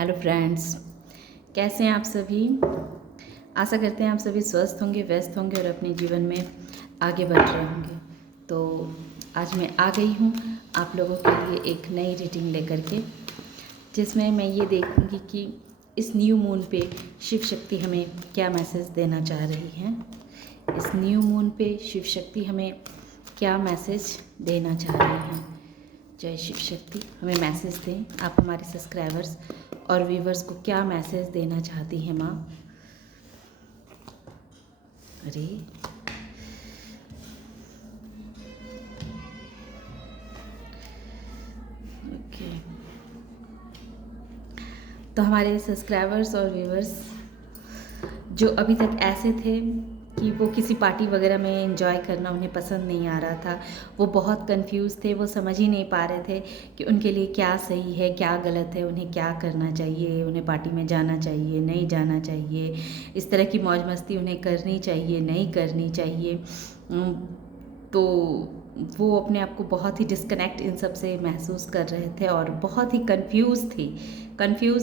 Hello friends, कैसे हैं आप सभी। आशा करते हैं आप सभी स्वस्थ होंगे, व्यस्त होंगे और अपने जीवन में आगे बढ़ रहे होंगे। तो आज मैं आ गई हूँ आप लोगों के लिए एक नई रीडिंग लेकर के, जिसमें मैं ये देखूँगी कि इस न्यू मून पे शिव शक्ति हमें क्या मैसेज देना चाह रही हैं। इस न्यू मून पे शिव शक्ति हमें क्या मैसेज देना चाह रही हैं। जय शिव शक्ति, हमें मैसेज दें। आप हमारे सब्सक्राइबर्स और व्यूवर्स को क्या मैसेज देना चाहती हैं माँ। अरे ओके, तो हमारे सब्सक्राइबर्स और व्यूवर्स जो अभी तक ऐसे थे कि वो किसी पार्टी वगैरह में एंजॉय करना उन्हें पसंद नहीं आ रहा था, वो बहुत कंफ्यूज थे, वो समझ ही नहीं पा रहे थे कि उनके लिए क्या सही है क्या गलत है, उन्हें क्या करना चाहिए, उन्हें पार्टी में जाना चाहिए नहीं जाना चाहिए, इस तरह की मौज मस्ती उन्हें करनी चाहिए नहीं करनी चाहिए। तो वो अपने आप को बहुत ही डिस्कनेक्ट इन सब से महसूस कर रहे थे और बहुत ही कंफ्यूज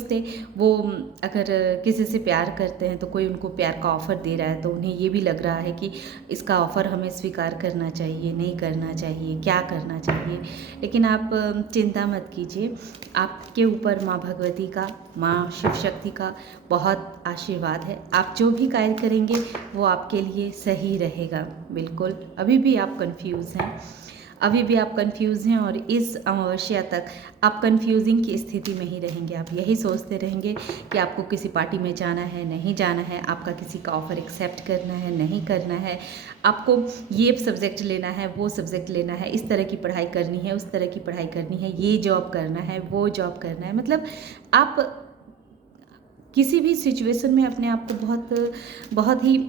थे। वो अगर किसी से प्यार करते हैं तो कोई उनको प्यार का ऑफ़र दे रहा है तो उन्हें ये भी लग रहा है कि इसका ऑफ़र हमें स्वीकार करना चाहिए नहीं करना चाहिए, क्या करना चाहिए। लेकिन आप चिंता मत कीजिए, आपके ऊपर माँ भगवती का, माँ शिव शक्ति का बहुत आशीर्वाद है। आप जो भी कार्य करेंगे वो आपके लिए सही रहेगा। बिल्कुल, अभी भी आप कंफ्यूज हैं, अभी भी आप कंफ्यूज हैं और इस अमावस्या तक आप कंफ्यूजिंग की स्थिति में ही रहेंगे। आप यही सोचते रहेंगे कि आपको किसी पार्टी में जाना है नहीं जाना है, आपका किसी का ऑफ़र एक्सेप्ट करना है नहीं करना है, आपको ये सब्जेक्ट लेना है वो सब्जेक्ट लेना है, इस तरह की पढ़ाई करनी है उस तरह की पढ़ाई करनी है, ये जॉब करना है वो जॉब करना है। मतलब आप किसी भी सिचुएशन में अपने आप को बहुत ही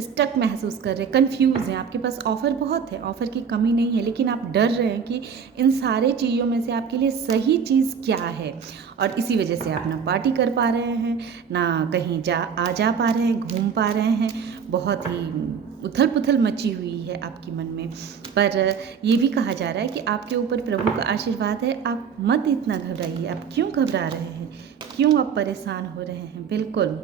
स्टक महसूस कर रहे हैं, कंफ्यूज हैं। आपके पास ऑफ़र बहुत है, ऑफ़र की कमी नहीं है, लेकिन आप डर रहे हैं कि इन सारे चीज़ों में से आपके लिए सही चीज़ क्या है। और इसी वजह से आप ना पार्टी कर पा रहे हैं, ना कहीं जा पा रहे हैं, घूम पा रहे हैं। बहुत ही उथल पुथल मची हुई है आपके मन में। पर ये भी कहा जा रहा है कि आपके ऊपर प्रभु का आशीर्वाद है। आप मत इतना घबराइए। आप क्यों घबरा रहे हैं, क्यों आप परेशान हो रहे हैं। बिल्कुल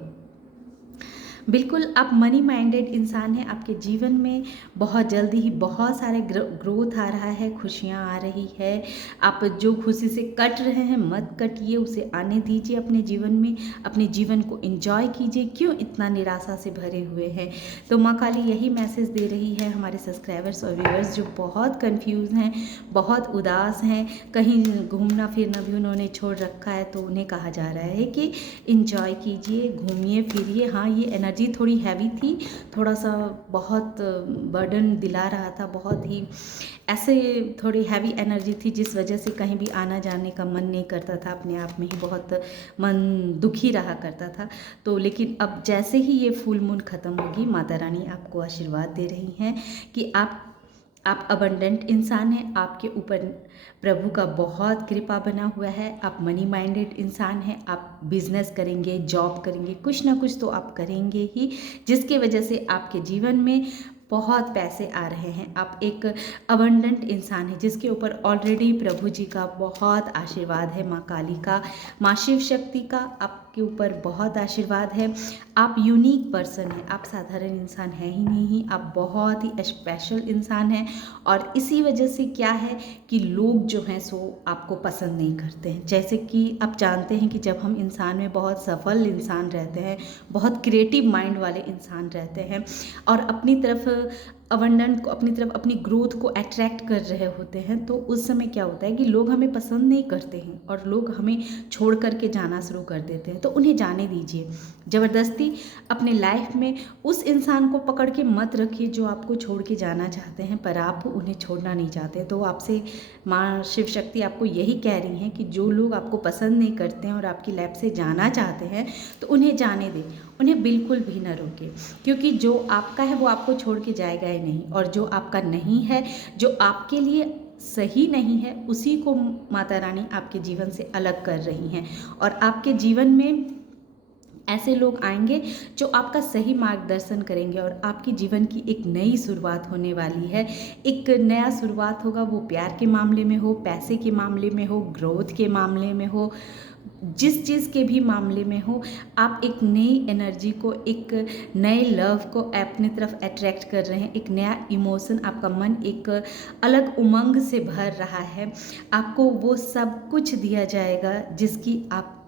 बिल्कुल, आप मनी माइंडेड इंसान हैं। आपके जीवन में बहुत जल्दी ही बहुत सारे ग्रोथ आ रहा है, खुशियाँ आ रही है। आप जो खुशी से कट रहे हैं मत कटिए, उसे आने दीजिए अपने जीवन में, अपने जीवन को एंजॉय कीजिए। क्यों इतना निराशा से भरे हुए हैं। तो माँ काली यही मैसेज दे रही है हमारे सब्सक्राइबर्स और व्यूअर्स जो बहुत कन्फ्यूज़ हैं, बहुत उदास हैं, कहीं घूमना फिरना भी उन्होंने छोड़ रखा है, तो उन्हें कहा जा रहा है कि इंजॉय कीजिए, घूमिए फिरिए। हाँ, ये एनर्जी थोड़ी हैवी थी, थोड़ा सा बहुत बर्डन दिला रहा था, बहुत ही ऐसे थोड़ी हैवी एनर्जी थी, जिस वजह से कहीं भी आना जाने का मन नहीं करता था, अपने आप में ही बहुत मन दुखी रहा करता था। तो लेकिन अब जैसे ही ये फुल मून ख़त्म होगी, माता रानी आपको आशीर्वाद दे रही हैं कि आप अबंडेंट इंसान हैं, आपके ऊपर प्रभु का बहुत कृपा बना हुआ है। आप मनी माइंडेड इंसान हैं, आप बिजनेस करेंगे, जॉब करेंगे, कुछ ना कुछ तो आप करेंगे ही, जिसके वजह से आपके जीवन में बहुत पैसे आ रहे हैं। आप एक अबंडेंट इंसान हैं जिसके ऊपर ऑलरेडी प्रभु जी का बहुत आशीर्वाद है, माँ काली का, माँ शिव शक्ति का आपके ऊपर बहुत आशीर्वाद है। आप यूनिक पर्सन हैं, आप साधारण इंसान हैं ही नहीं, आप बहुत ही स्पेशल इंसान हैं। और इसी वजह से क्या है कि लोग जो हैं सो आपको पसंद नहीं करते हैं। जैसे कि आप जानते हैं कि जब हम इंसान में बहुत सफल इंसान रहते हैं, बहुत क्रिएटिव माइंड वाले इंसान रहते हैं और अपनी तरफ अबंडेंट को, अपनी तरफ अपनी ग्रोथ को अट्रैक्ट कर रहे होते हैं, तो उस समय क्या होता है कि लोग हमें पसंद नहीं करते हैं और लोग हमें छोड़ करके जाना शुरू कर देते हैं। तो उन्हें जाने दीजिए, ज़बरदस्ती अपने लाइफ में उस इंसान को पकड़ के मत रखिए जो आपको छोड़ के जाना चाहते हैं, पर आप उन्हें छोड़ना नहीं चाहते। तो आपसे माँ शिव शक्ति आपको यही कह रही हैं कि जो लोग आपको पसंद नहीं करते हैं और आपकी लाइफ से जाना चाहते हैं, तो उन्हें जाने दें, उन्हें बिल्कुल भी न रोकें। क्योंकि जो आपका है वो आपको छोड़ के जाएगा ही नहीं, और जो आपका नहीं है, जो आपके लिए सही नहीं है, उसी को माता रानी आपके जीवन से अलग कर रही हैं। और आपके जीवन में ऐसे लोग आएंगे जो आपका सही मार्गदर्शन करेंगे और आपके जीवन की एक नई शुरुआत होने वाली है। एक नया शुरुआत होगा, वो प्यार के मामले में हो, पैसे के मामले में हो, ग्रोथ के मामले में हो, जिस चीज़ के भी मामले में हो, आप एक नई एनर्जी को, एक नए लव को अपनी तरफ अट्रैक्ट कर रहे हैं। एक नया इमोशन, आपका मन एक अलग उमंग से भर रहा है। आपको वो सब कुछ दिया जाएगा जिसकी आप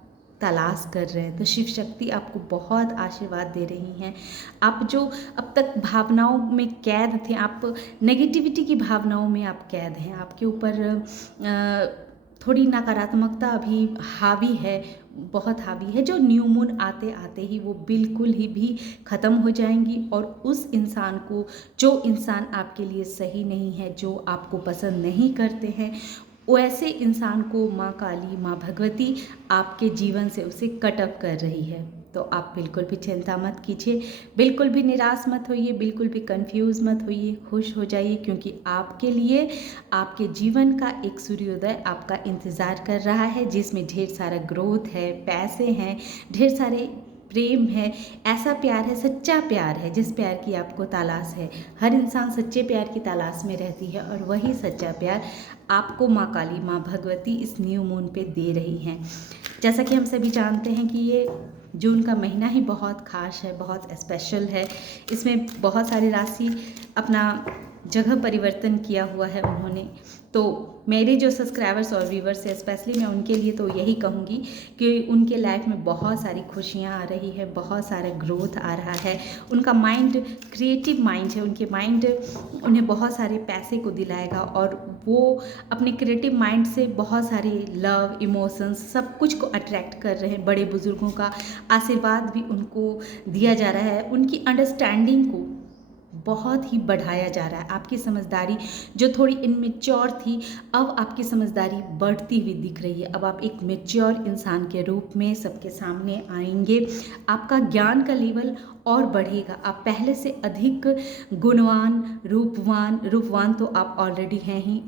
तलाश कर रहे हैं। तो शिव शक्ति आपको बहुत आशीर्वाद दे रही हैं। आप जो अब तक भावनाओं में कैद थे, आप नेगेटिविटी की भावनाओं में आप कैद हैं, आपके ऊपर थोड़ी नकारात्मकता अभी हावी है, बहुत हावी है, जो न्यू मून आते आते ही वो बिल्कुल ही भी ख़त्म हो जाएंगी। और उस इंसान को, जो इंसान आपके लिए सही नहीं है, जो आपको पसंद नहीं करते हैं, वैसे इंसान को माँ काली, माँ भगवती आपके जीवन से उसे कट ऑफ कर रही है। तो आप बिल्कुल भी चिंता मत कीजिए, बिल्कुल भी निराश मत होइए, बिल्कुल भी कंफ्यूज मत होइए, खुश हो जाइए, क्योंकि आपके लिए आपके जीवन का एक सूर्योदय आपका इंतज़ार कर रहा है, जिसमें ढेर सारा ग्रोथ है, पैसे हैं, ढेर सारे प्रेम है, ऐसा प्यार है, सच्चा प्यार है, जिस प्यार की आपको तलाश है। हर इंसान सच्चे प्यार की तलाश में रहती है, और वही सच्चा प्यार आपको माँ काली, माँ भगवती इस न्यू मून पे दे रही हैं। जैसा कि हम सभी जानते हैं कि ये जून का महीना ही बहुत खास है, बहुत स्पेशल है। इसमें बहुत सारी राशि अपना जगह परिवर्तन किया हुआ है उन्होंने। तो मेरे जो सब्सक्राइबर्स और व्यूवर्स हैं, स्पेशली मैं उनके लिए तो यही कहूँगी कि उनके लाइफ में बहुत सारी खुशियाँ आ रही है, बहुत सारा ग्रोथ आ रहा है। उनका माइंड क्रिएटिव माइंड है, उनके माइंड उन्हें बहुत सारे पैसे को दिलाएगा, और वो अपने क्रिएटिव माइंड से बहुत सारे लव, इमोशंस, सब कुछ को अट्रैक्ट कर रहे हैं। बड़े बुजुर्गों का आशीर्वाद भी उनको दिया जा रहा है, उनकी अंडरस्टैंडिंग को बहुत ही बढ़ाया जा रहा है। आपकी समझदारी जो थोड़ी इनमेच्योर थी, अब आपकी समझदारी बढ़ती हुई दिख रही है। अब आप एक मेच्योर इंसान के रूप में सबके सामने आएंगे। आपका ज्ञान का लेवल और बढ़ेगा, आप पहले से अधिक गुणवान, रूपवान तो आप ऑलरेडी हैं ही,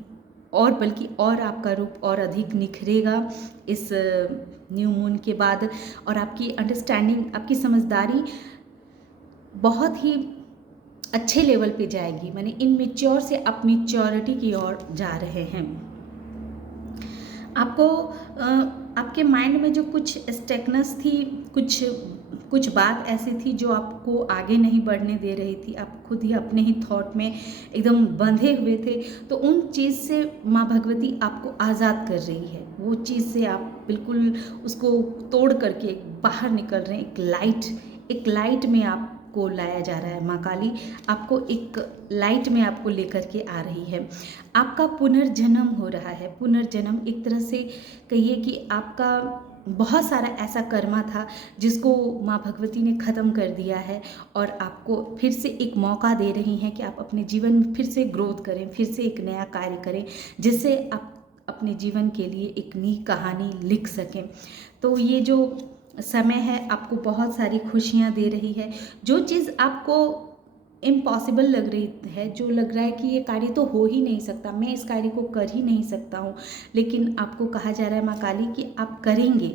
और बल्कि और आपका रूप और अधिक निखरेगा इस न्यू मून के बाद। और आपकी अंडरस्टैंडिंग, आपकी समझदारी बहुत ही अच्छे लेवल पे जाएगी। मैंने इनमेच्योर से आप मेच्योरिटी की ओर जा रहे हैं। आपको आपके माइंड में जो कुछ स्टेकनेस थी, कुछ बात ऐसी थी जो आपको आगे नहीं बढ़ने दे रही थी, आप खुद ही अपने ही थॉट में एकदम बंधे हुए थे, तो उन चीज़ से माँ भगवती आपको आज़ाद कर रही है। वो चीज़ से आप बिल्कुल उसको तोड़ करके बाहर निकल रहे हैं। एक लाइट में आपको लाया जा रहा है। माँ काली आपको एक लाइट में आपको लेकर के आ रही है। आपका पुनर्जन्म हो रहा है। पुनर्जन्म एक तरह से कहिए कि आपका बहुत सारा ऐसा कर्मा था जिसको माँ भगवती ने ख़त्म कर दिया है, और आपको फिर से एक मौका दे रही हैं कि आप अपने जीवन में फिर से ग्रोथ करें, फिर से एक नया कार्य करें, जिससे आप अपने जीवन के लिए एक नई कहानी लिख सकें। तो ये जो समय है आपको बहुत सारी खुशियाँ दे रही है। जो चीज़ आपको इम्पॉसिबल लग रही है, जो लग रहा है कि ये कार्य तो हो ही नहीं सकता, मैं इस कार्य को कर ही नहीं सकता हूँ, लेकिन आपको कहा जा रहा है माँ काली कि आप करेंगे।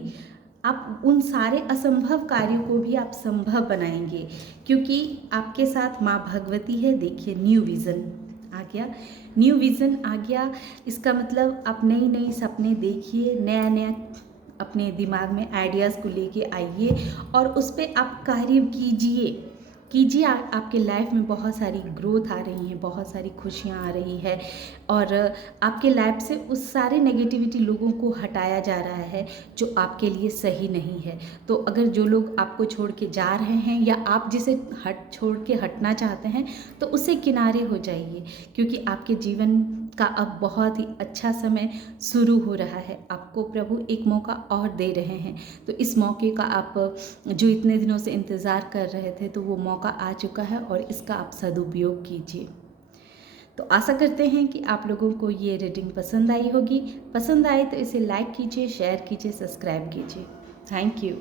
आप उन सारे असंभव कार्यों को भी आप संभव बनाएंगे, क्योंकि आपके साथ माँ भगवती है। देखिए, न्यू विज़न आ गया, न्यू विज़न आ गया। इसका मतलब आप नई नई सपने देखिए, नया नया अपने दिमाग में आइडियाज़ को लेके आइए, और उस पर आप कार्य कीजिए। आपके लाइफ में बहुत सारी ग्रोथ आ रही है, बहुत सारी खुशियाँ आ रही है, और आपके लाइफ से उस सारे नेगेटिविटी लोगों को हटाया जा रहा है जो आपके लिए सही नहीं है। तो अगर जो लोग आपको छोड़ के जा रहे हैं, या आप जिसे छोड़ के हटना चाहते हैं, तो उससे किनारे हो जाइए, क्योंकि आपके जीवन का अब बहुत ही अच्छा समय शुरू हो रहा है। आपको प्रभु एक मौका और दे रहे हैं। तो इस मौके का आप जो इतने दिनों से इंतज़ार कर रहे थे, तो वो मौका आ चुका है, और इसका आप सदुपयोग कीजिए। तो आशा करते हैं कि आप लोगों को ये रीडिंग पसंद आई होगी। पसंद आए तो इसे लाइक कीजिए, शेयर कीजिए, सब्सक्राइब कीजिए। Thank you.